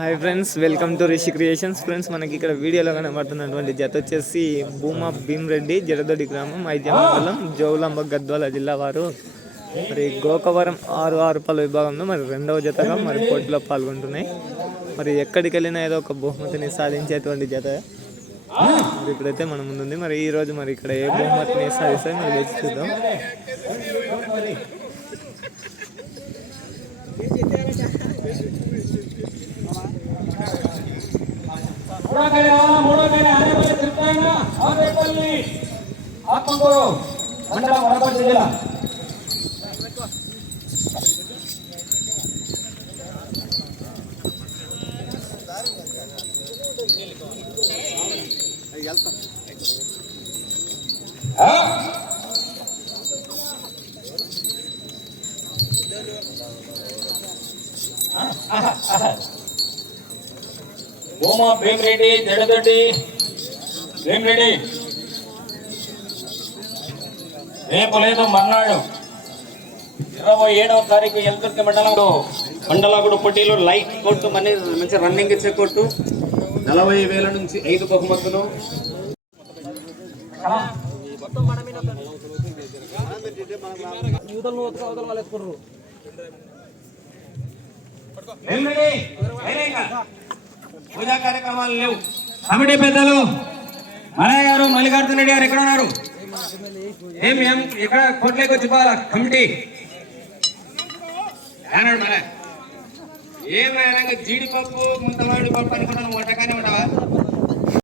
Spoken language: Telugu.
Hi friends welcome to Rishi Creations friends మనకి ఇక్కడ వీడియోలో కనబడుతున్నటువంటి జత వచ్చేసి భూమా భీమరెడ్డి జడదొడి గ్రామం ఐద్య జోగులాంబ గద్వాల జిల్లా వారు. మరి గోకవరం ఆరు ఆరు పలు విభాగంలో మరి రెండవ జతగా మరి పోటీలో పాల్గొంటున్నాయి. మరి ఎక్కడికి వెళ్ళినా ఏదో ఒక బహుమతిని సాధించేటువంటి జత. మరి ఇప్పుడైతే మన ముందుంది. మరి ఈరోజు మరి ఇక్కడ ఏ బహుమతిని సాధిస్తాయి మరి వేచి చూద్దాం. కూడా కానీ రావాలా మూడో కానీ ఆరేపల్లి తిరుపతి ఆరేపల్లి ఆత్మకూరు మండలం భూమా భీమరెడ్డి జడదొడ్డి భీమరెడ్డి రేపు లేదు మర్నాడు. ఇరవై ఏడవ తారీఖు ఎల్దుర్తి మండలంలో మండలాగుడు పోటీలు లైట్ కొట్టు మనీ మంచి రన్నింగ్ ఇచ్చే కొట్టు నలభై వేల నుంచి ఐదు బహుమతులు. భీమరెడ్డి, పూజా కార్యక్రమాలు లేవు. కమిటీ పెద్దలు మలయ్య గారు మల్లికార్జున రెడ్డి గారు ఎక్కడ ఉన్నారు? ఏం ఏం ఇక్కడ కోట్లేకి వచ్చి పోవాలా? కమిటీ? ఏనాడు ఏమైనా జీడిపప్పు ముంతమాడి పప్పు అనుకున్నాను వంటకానే ఉంటావా?